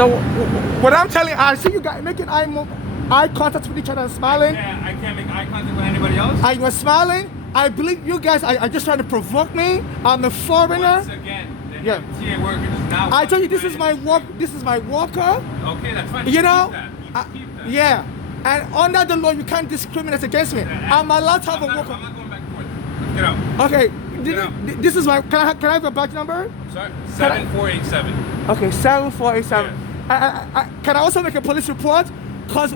So what I'm telling, I see you guys making eye contact with each other and smiling. I can't make eye contact with anybody else. I was smiling. I believe you guys are just trying to provoke me. I'm a foreigner. Once again, the Yeah. MTA worker does not. I told you this is my walk. This is my walker. Okay, that's fine. You know, keep that. You can keep that. yeah. And under the law, you can't discriminate against me. I'm allowed to have a walker. I'm not going back and forth. Let's get out. Okay. Yeah. This is my. Can I have your badge number? Sorry. 7487. Okay, 7487. Can I also make a police report? Because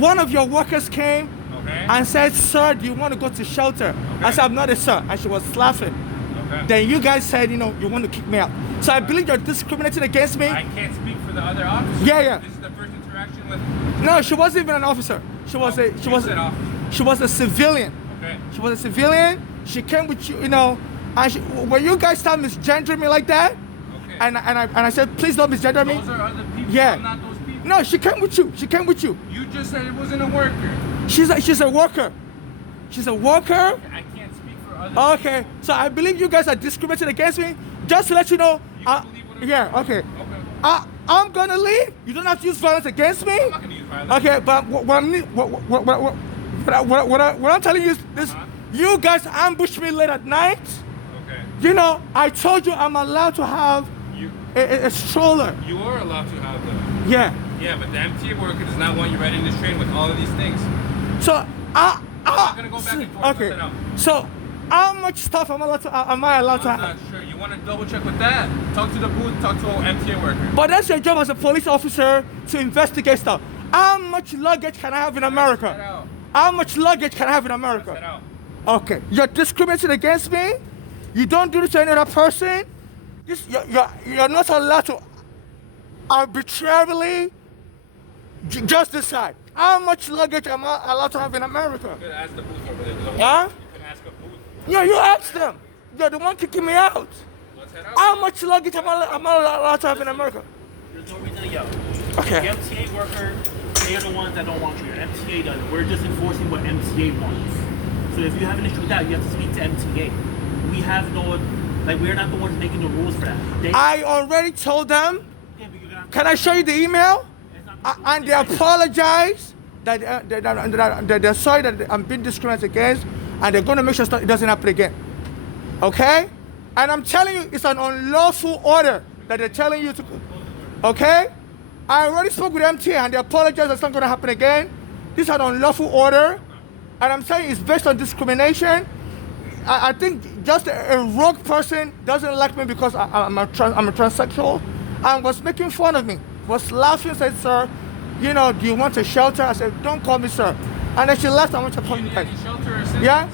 one of your workers came Okay. and said, "Sir, do you want to go to shelter?" I said, "I'm not a sir," and she was laughing. Okay. Then you guys said, you want to kick me out. So I believe you're discriminating against me. I can't speak for the other officers. Yeah. This is the first interaction with. No, she wasn't even an officer. She was an officer. She was a civilian. Okay. She was a civilian. She came with you, and when you guys start misgendering me like that, Okay. and I said, please don't misgender me. Those are other people. Yeah. I'm not those people. No, she came with you. She came with you. You just said it wasn't a worker. She's a worker. She's a worker. I can't speak for other Okay, so I believe you guys are discriminating against me. Just to let you know. You can believe whatever Yeah. you Okay. want. I'm gonna leave. You don't have to use violence against me. I'm not gonna use violence. Okay, but what I'm telling you is this: you guys ambushed me late at night. Okay. I told you I'm allowed to have You a stroller. you are allowed to have them. Yeah. Yeah, but the MTA worker does not want you riding this train with all of these things. So I'm not gonna go back and forth. okay. Let that out. So how much stuff am I allowed to I'm have? not sure. You want to double check with that? Talk to the booth. Talk to an MTA worker. But that's your job as a police officer to investigate stuff. How much luggage can I have in That America? out. How much luggage can I have in That America? out. Okay, you're discriminating against me. You don't do this to any other person. You're not allowed to arbitrarily just decide how much luggage am I allowed to have in America. You could ask the booth over there. Huh? You can ask a booth. Yeah, you ask them. You're the one kicking me out. Let's head out. How much luggage am I allowed to have in America? There's no reason to yell. Okay. The MTA worker, they're the ones that don't want you. MTA does it. We're just enforcing what MTA wants. So if you have an issue with that, you have to speak to MTA. We have no, we're not the ones making the rules for that. I already told them. Yeah, but you're gonna have to- Can I show you the email? It's not- And they apologize that they're sorry that I'm being discriminated against, and they're going to make sure it doesn't happen again. Okay? And I'm telling you, it's an unlawful order that they're telling you to. Okay? I already spoke with MTA and they apologize that it's not going to happen again. This is an unlawful order, and I'm telling you, it's based on discrimination. I think just a rogue person doesn't like me because I'm a transsexual and was making fun of me, was laughing, said, "Sir, do you want a shelter?" I said, "Don't call me sir." And then she left and went to call Do me you need back. any shelter or assistance? Yeah?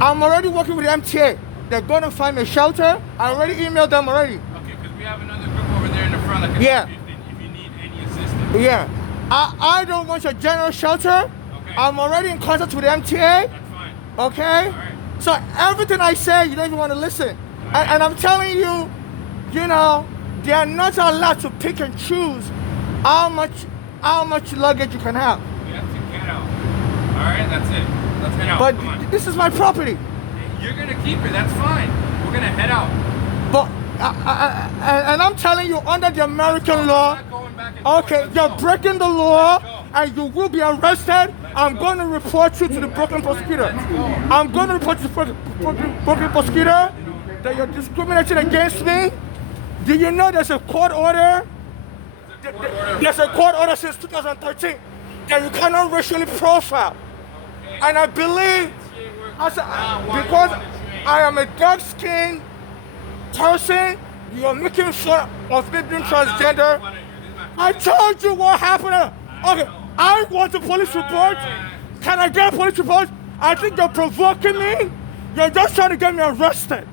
I'm already working with the MTA. They're going to find me a shelter. I already emailed them already. Okay, because we have another group over there in the front that can Yeah. help you if you need any assistance. Yeah. I don't want your general shelter. Okay. I'm already in contact with the MTA. That's fine. Okay? All right. So everything I say, you don't even want to listen. And I'm telling you, they are not allowed to pick and choose how much luggage you can have. We have to get out. All right, that's it. Let's head out. But Come on. this is my property. You're gonna keep it. That's fine. We're gonna head out. But and I'm telling you, under the American law, We're not going back and forth. okay, Let's you're go. breaking the law Let's go. and you will be arrested. I'm going to report you to the Brooklyn prosecutor. I'm going to report you to the Brooklyn prosecutor that you're discriminating against me. Do you know there's a court order? There's a court order since 2013 that you cannot racially profile. And I believe, because I am a dark-skinned person, you're making fun of me being transgender. I told you what happened. Okay, I want a police report. Can I get a police report? I think you're provoking me. You're just trying to get me arrested.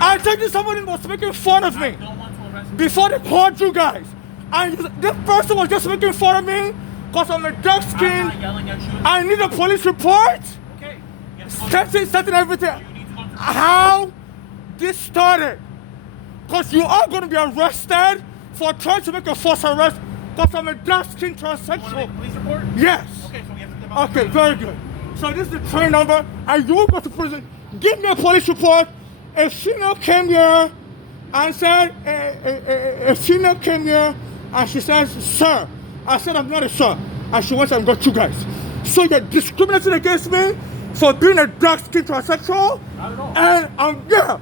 I think somebody was making fun of me don't want to arrest you. before they called you guys. And this person was just making fun of me because I'm a dark I'm skin. not yelling at you. I need a police report. Okay. You have to go to- Setting everything. You need to go to- How this started. Because you are going to be arrested for trying to make a false arrest because I'm a dark skin You want to make transsexual. a police report? Yes. Okay, so we have to step out. Okay, very good. So this is the train number, and you will go to prison. Give me a police report. A female came here and said a female came here and she says, sir. I said, I'm not a sir. And she went and got you guys. So you're discriminating against me for being a dark-skinned transsexual? Not at all. And yeah,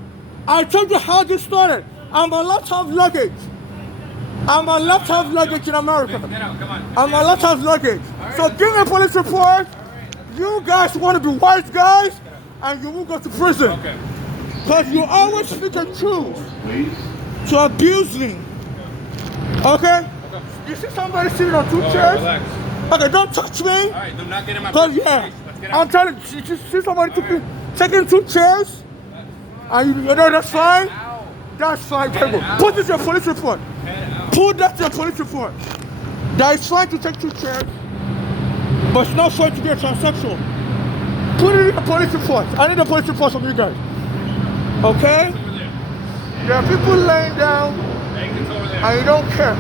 I told you how this started. I'm allowed to have luggage. I'm allowed to have luggage in America. Get out, come on. I'm allowed to have luggage. So give me a police report. You guys want to be wise guys, and you will go to prison. Okay. Because you always speak the truth to abuse me. Okay? You see somebody sitting on 2 chairs? Relax. Okay, don't touch me. All right, do not get in my Because, personal yeah, space. Let's get I'm out. telling you, see somebody taking 2 chairs? And you know that's fine? Ow. That's fine, people. Put this in your police report. Head out. Put that in your police report. That it's fine to take 2 chairs, but it's not fine to be a transsexual. Put it in a police report. I need a police report from you guys. Okay? Over there. There are people laying down Exit's over there. and you don't care.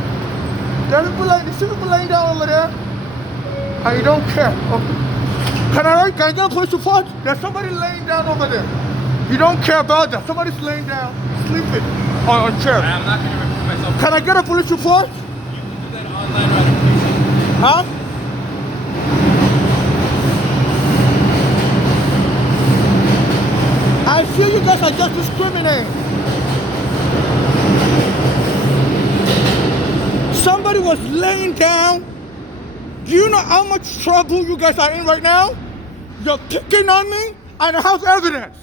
There are people you see people laying down over there and you don't care. Okay. Can I get a police report? There's somebody laying down over there. You don't care about that. Somebody's laying down, sleeping on a chair. I'm not going to repeat myself. Can I get a police report? You can do that online or at the precinct. Huh? I feel you guys are just discriminating. Somebody was laying down. Do you know how much trouble you guys are in right now? You're picking on me and I have evidence.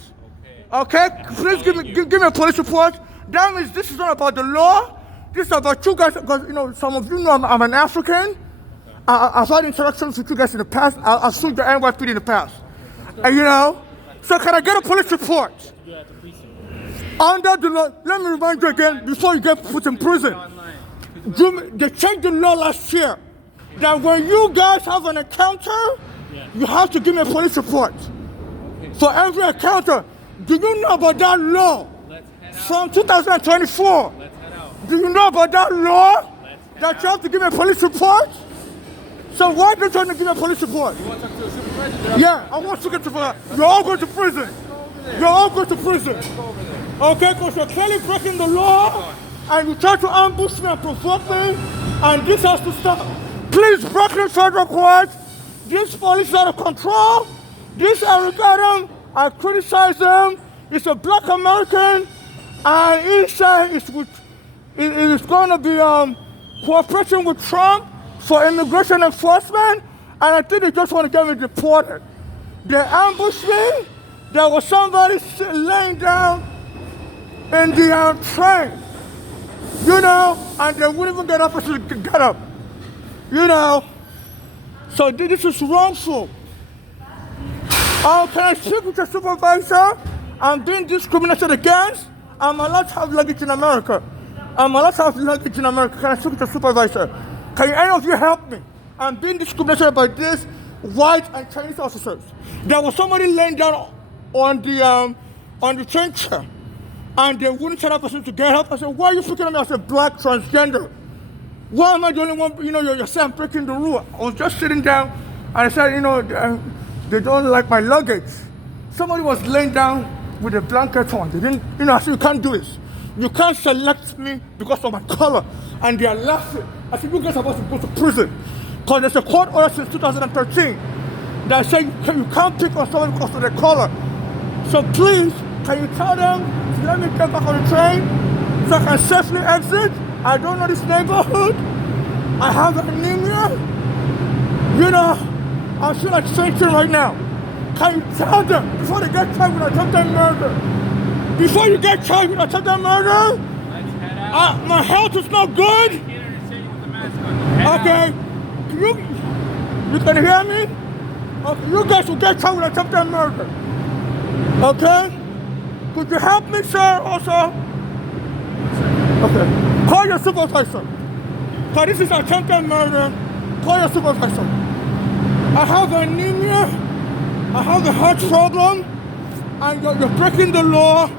Okay? Please give me a police report. That means this is not about the law. This is about you guys, because you know, some of you know I'm an African. I've had interactions with you guys in the past. I've sued the NYPD in the past. And you know, so can I get a police report? Under the law, let me remind you again, before you get put in prison, they changed the law last year that when you guys have an encounter, you have to give me a police report. For every encounter. Do you know about that law? From 2024. Do you know about that law? That you have to give me a police report? So why don't you want to give me a police report? You want to talk to a supervisor? Yeah, I want to get to you're all going to prison. You're all going to prison. Okay, because you're clearly breaking the law and you try to ambush me and provoke me, and this has to stop. Please, Brooklyn Federal Court, this police is out of control. This Eric Adam, I criticize him. He's a black American, and he said it's going to be cooperation with Trump for immigration enforcement, and I think they just want to get me deported. They ambushed me. There was somebody laying down in the train, you know, and they wouldn't even get up to get up, you know. So this is wrongful. Can I speak with your supervisor? I'm being discriminated against. I'm allowed to have luggage in America. I'm allowed to have luggage in America. Can I speak with your supervisor? Can any of you help me? I'm being discriminated by these white and Chinese officers. There was somebody laying down on the train chair, and they wouldn't tell that person to get up. I said, why are you picking on me as a black transgender? Why am I the only one, you know, you're saying I'm breaking the rule? I was just sitting down, and I said, you know, they don't like my luggage. Somebody was laying down with a blanket on. They didn't, you know, I said, you can't do this. You can't select me because of my color. And they are laughing. I said, you guys are supposed to go to prison. Because there's a court order since 2013 that says you can't pick on someone because of their color. So please, can you tell them to let me get back on the train so I can safely exit? I don't know this neighborhood. I have anemia. You know, I feel like fainting right now. Can you tell them before they get charged with attempted murder? Before you get charged with attempted murder, my health is not good. Okay, you can hear me? Okay, you guys will get charged with attempted murder. Okay? Could you help me, sir, also? Okay. Call your supervisor. Because this is attempted murder. Call your supervisor. I have anemia. I have a heart problem. And you're breaking the law.